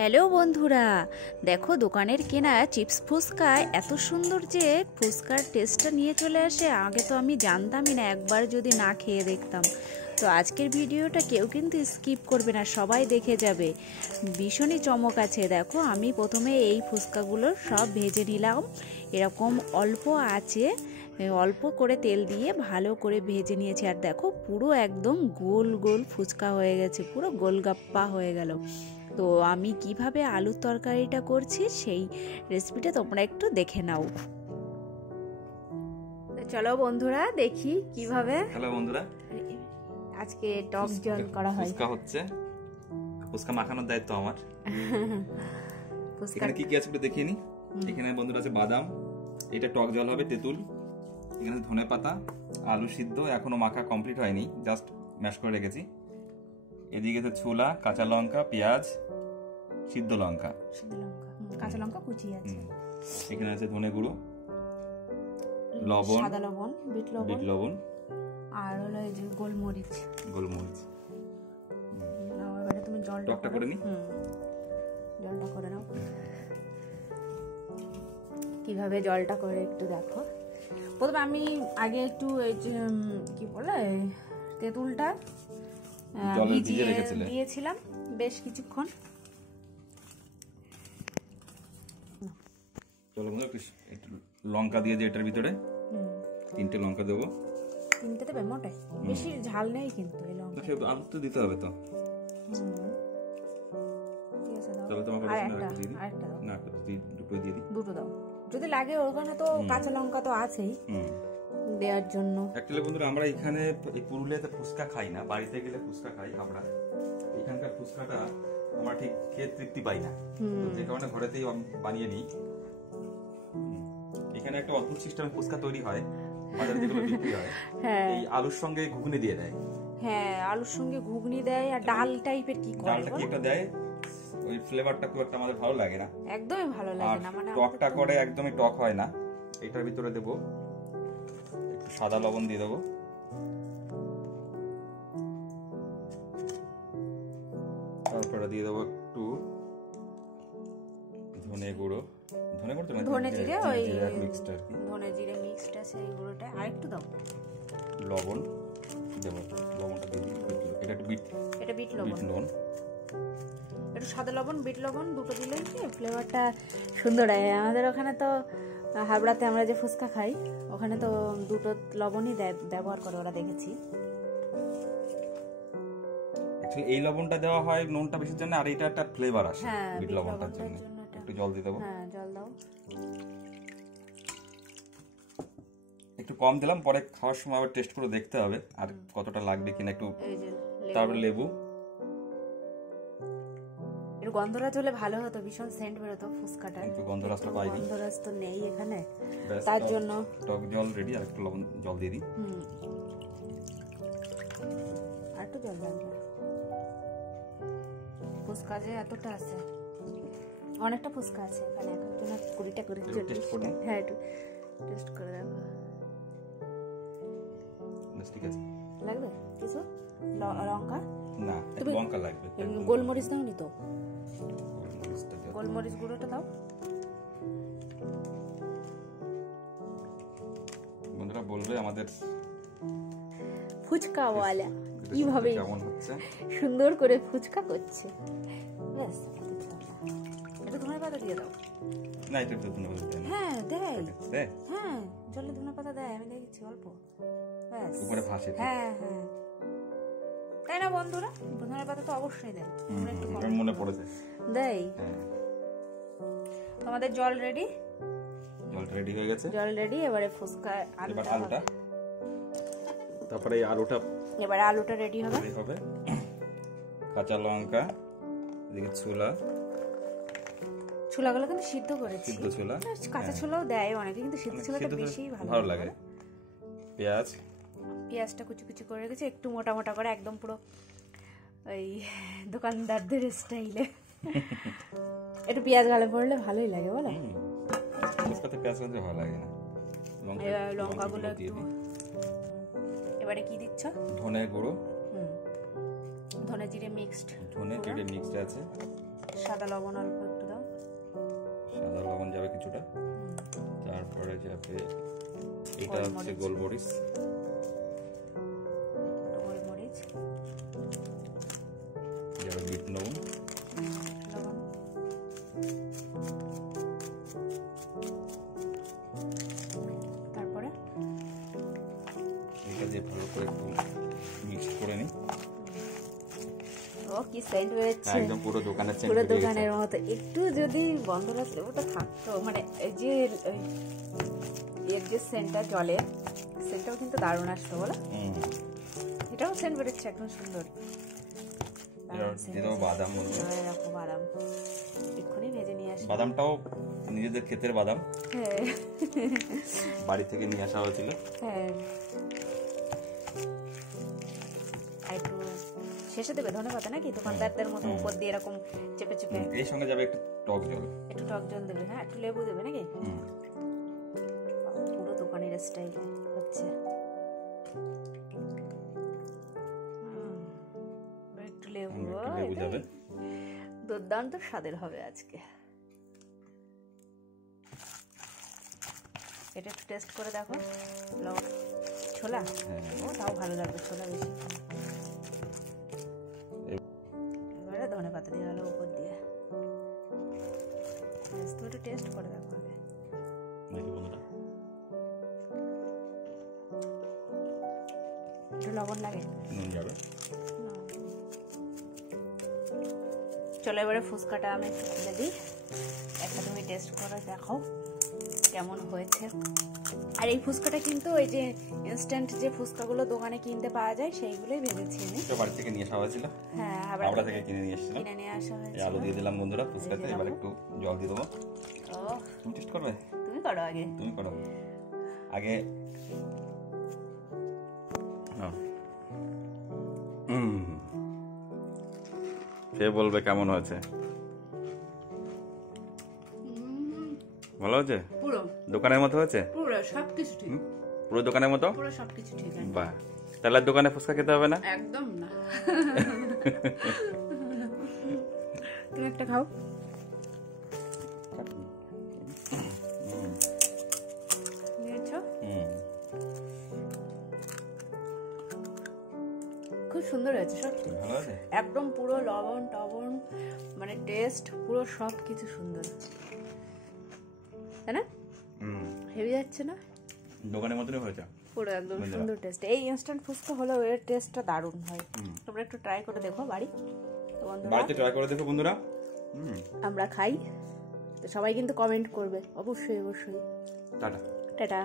Hello বন্ধুরা, দেখো দোকানের কেনা চিপস ফুচকা এত সুন্দর যে ফুচকার টেস্টটা নিয়ে চলে আসে। আগে তো আমি জানতামই না, একবার যদি না খেয়ে দেখতাম। তো আজকের ভিডিওটা কেউ কিন্তু স্কিপ করবে না, সবাই দেখে যাবে। ভীষণই চমক আছে। দেখো আমি প্রথমে এই ফুচকাগুলো সব ভেজে নিলাম। এরকম অল্প আছে, অল্প করে তেল দিয়ে ভালো করে ভেজে নিয়েছি। আর দেখো পুরো একদম গোল গোল ফুচকা হয়ে গেছে, পুরো গোলগাপ্পা হয়ে গেল। তো আমি কিভাবে আলুর তরকারিটা করছি সেই রেসিপিটা তোমরা একটু দেখে নাও। চলো বন্ধুরা দেখি কিভাবে। হ্যালো বন্ধুরা, আজকে টক জল করা হয়। ফুচকা হচ্ছে, ফুচকা মাখানোর দায়িত্ব আমার। এখানে কি কি আছে একটু দেখিয়ে নি। এখানে বন্ধুরা আছে বাদাম, এটা টক জল হবে, তেঁতুল, এখানে ধনে পাতা, আলু সিদ্ধ এখনো মাখা কমপ্লিট হয়নি, জাস্ট ম্যাশ করে রেখেছি। এদিকে আছে ছোলা, কাঁচা লঙ্কা, পেঁয়াজ, সিদ্ধ লঙ্কা, কাঁচা লঙ্কা কুচি আছে। এখানে আছে ধনে গুঁড়ো, লবণ, সাদা লবণ, বিট লবণ, আর হলো এই যে গোলমরিচ। এবারে তুমি জলটা করে নি। জলটা করে নাও। কিভাবে জলটা করে একটু দেখো। প্রথমে আমি আগে একটু এই যে কি বলে তেঁতুলটা ভিজিয়ে দিয়েছিলাম বেশ কিছুক্ষণ। চলো বন্ধু একটু লঙ্কা দিয়ে দিই এটার ভিতরে। 3টে লঙ্কা দেবো। 3টে দেবে মোটে, বেশি ঝাল নেই কিন্তু এই লঙ্কা। আলু তো দিতে হবে তো। চলো তোমাকে আরেকটা দাও। না দুটো দিয়ে দিই। দুটো দাও যদি লাগে, ওখানে তো কাঁচা লঙ্কা তো আছেই দেওয়ার জন্য। অ্যাকচুয়ালি বন্ধুরা আমরা এখানে এই পুরুলিয়াতে ফুচকা খাই না, বাড়িতে গেলে ফুচকা খাই আমরা। এখানকার ফুচকাটা আমরা ঠিক খেয়ে তৃপ্তি পাই না, যে কারণে ঘরেতেই বানিয়ে নিই। এখানে একটা অদ্ভুত সিস্টেমে ফুচকা তৈরি হয়, বাজারে যেগুলো বিক্রি হয়। এই আলুর সঙ্গে ঘুগনি দিয়ে দেয়। হ্যাঁ, আলুর সঙ্গে ঘুগনি দেয় আর ডাল টাইপের কি করে, ডালটা কি একটা দেয়, ওই ফ্লেভারটা খুব একটা আমাদের ভালো লাগে না, একদমই ভালো লাগে না। মানে টকটা করে একদমই টক হয় না। এটার ভিতরে দেবো একটু সাদা লবণ দিয়ে দেবো, তারপরে দিয়ে দেবো একটু ধনে গুঁড়ো, ধনে জিরে, ওই মিক্সড আর কি, ধনে জিরে মিক্সড আছে এই গুঁড়োটা। আর একটু দাও লবণ দেবো, লবণটা দিয়ে দিই। এটা একটু বিট লবণ, একটু সাদা লবণ, বিট লবণ দুটো দিলেই কি ফ্লেভারটা সুন্দর হয়। আমাদের ওখানে তো হাবড়াতে আমরা যে ফুচকা খাই ওখানে তো দুটো লবণই ব্যবহার করে ওরা, দেখেছি। এই লবণটা দেওয়া হয় নুনটা বেশির জন্য, আর এটা একটা ফ্লেভার আসে বিট লবণটার জন্য। একটু জল দিয়ে দেবো। হ্যাঁ, জল দাও। একটু কম দিলাম, পরে খাওয়ার সময় আবার টেস্ট করে দেখতে হবে আর কতটা লাগবে কিনা একটু। তারপরে লেবু। এর গন্ধরাজ হলে ভালো হতো, ভীষণ সেন্ট বেরোতো ফুচকাটা। কিন্তু গন্ধরাজ তো পাইনি, গন্ধরাজ তো নেই এখানে, তার জন্য টক জল রেডি। আর একটু লবণ জল দিয়ে দিই। আর একটু জল লাগবে। ফুচকা যে এতটা আছে, অনেকটা ফুচকা আছে এখানে, এখন তো 20টা করে টেস্ট করে। হ্যাঁ, একটু টেস্ট করে দেখো। ঠিক আছে, লাগবে কিছু লঙ্কা? না, একটু লঙ্কা লাগবে। গোলমরিচ দাও নি তো, গোলমরিচ গুঁড়োটা দাও। বন্ধুরা বলবে আমাদের ফুচকাওয়ালা কিভাবে কেমন হচ্ছে, সুন্দর করে ফুচকা করছে। ব্যাস, একটু ধনে পাতা দিয়ে দাও। না, এটা তো ধনে পাতা দেয় না। হ্যাঁ দেয়, হ্যাঁ জলে ধনে পাতা দেয়, আমি দেখেছি অল্প। ব্যাস, উপরে ভাসে। হ্যাঁ, তাই না বন্ধুরা? ধনে পাতা তো অবশ্যই দেয়, মনে পড়েছে দেয়। আমাদের জল রেডি, জলটা রেডি হয়ে গেছে। জল রেডি। এবারে ফুচকা আলুটা, তারপরে এই এবারে আলুটা রেডি হবে। কাঁচা লঙ্কা, এদিকে ছোলাগুলো কিন্তু সিদ্ধ করেছি, সিদ্ধ ছোলা। কাঁচা ছোলাও দেয় অনেকে, কিন্তু সিদ্ধ ছোলাটা বেশি ভালো লাগে। পেঁয়াজটা কুচি কুচি করে রেখেছি, একটু মোটা মোটা করে, একদম পুরো ওই দোকানদারদের স্টাইলে। একটু পেঁয়াজ গালে পড়লে ভালোই লাগে, বলো? ভালো লাগে না। লঙ্কাগুলো একটু। এবারে কি দিচ্ছ? ধনে গুঁড়ো, ধনে জিরে মিক্সড, ধনে জিরে মিক্সড আছে, সাদা লবণ অল্প একটু দাও। সাদা লবণ যাবে কিছুটা, তারপরে যাবে এটা হচ্ছে গোলমরিচ, যাবে বিট লবণ, তারপরে এটা দিয়ে ভালো করে একটু মিক্স করে নিই। ও কি সেন্ট বেরোচ্ছে, একদম পুরো দোকানের সেন্ট, পুরো দোকানের মতো। একটু যদি বন্ধুরা লেবুটা থাকতো, মানে এই যে এর যে সেন্টটা জলে, সেন্টটাও কিন্তু দারুণ আসতো বলো। এটাও সেন্ট বেরোচ্ছে একদম সুন্দর। এটাও বাদাম, রাখো বাদাম, এক্ষুনি ভেজে নিয়ে আসো। বাদামটাও নিজেদের ক্ষেতের বাদাম, হ্যাঁ বাড়ি থেকে নিয়ে আসা হয়েছিল। হ্যাঁ, একটু শেষে দেবে ধনেপাতা নাকি দোকানদারদের মতো উপর দিয়ে এরকম চেপে চেপে। এর সঙ্গে যাবে একটু টক জল, একটু টক জল দেবে, হ্যাঁ একটু লেবু দেবে নাকি। পুরো দোকানের স্টাইল হচ্ছে। একটু লেবু যাবে, দুর্দান্ত স্বাদের হবে আজকে। এটা একটু টেস্ট করে দেখো। ছোলা, ও তাও ভালো লাগবে, ছোলা বেশি। এবারে ধনে পাতা দিয়ে হলো উপর দিয়ে, একটু টেস্ট করে দেখো আগে। একটু লবণ লাগে, নুন যাবে। চলো এবারে ফুচকাটা আমি একটু খুলে দিই, একটা তুমি টেস্ট করে দেখো কেমন হয়েছে। আর এই ফুচকাটা কিন্তু ওই যে ইনস্ট্যান্ট যে ফুচকাগুলো দোকানে কিনতে পাওয়া যায় সেইগুলোই ভেজেছি আমি। তো বাড়ি থেকে নিয়ে আসা হয়েছিল, হ্যাঁ আমরা থেকে কিনে নিয়ে এসেছিলাম, কিনে নিয়ে আসা হয়েছে। আলু দিয়ে দিলাম বন্ধুরা ফুচকাতে। এবার একটু জল দিয়ে দেবো। ও তুমি টেস্ট করবে? তুমি করো আগে, তুমি করো আগে। সে বলবে কেমন হয়েছে। ভালো হয়েছে? পুরো দোকানের মতো হয়েছে? পুরো সবকিছু ঠিক, পুরো দোকানের মতো? পুরো সবকিছু ঠিক। বাহ, তাহলে দোকানে ফুচকা খেতে হবে না? একদম না। তুমি একটা খাও। খুব সুন্দর হয়েছে সত্যি, একদম পুরো লবণ টবণ মানে টেস্ট পুরো সব কিছু সুন্দর, তাই না? হেভি যাচ্ছে না? দোকানের মতনই হয়েছে পুরো একদম সুন্দর টেস্ট। এই ইনস্ট্যান্ট ফুচকা হলেও এর টেস্টটা দারুণ হয়। তোমরা একটু ট্রাই করে দেখো বাড়িতে ট্রাই করে দেখো বন্ধুরা। আমরা খাই তো সবাই কিন্তু কমেন্ট করবে অবশ্যই অবশ্যই। Tata tata.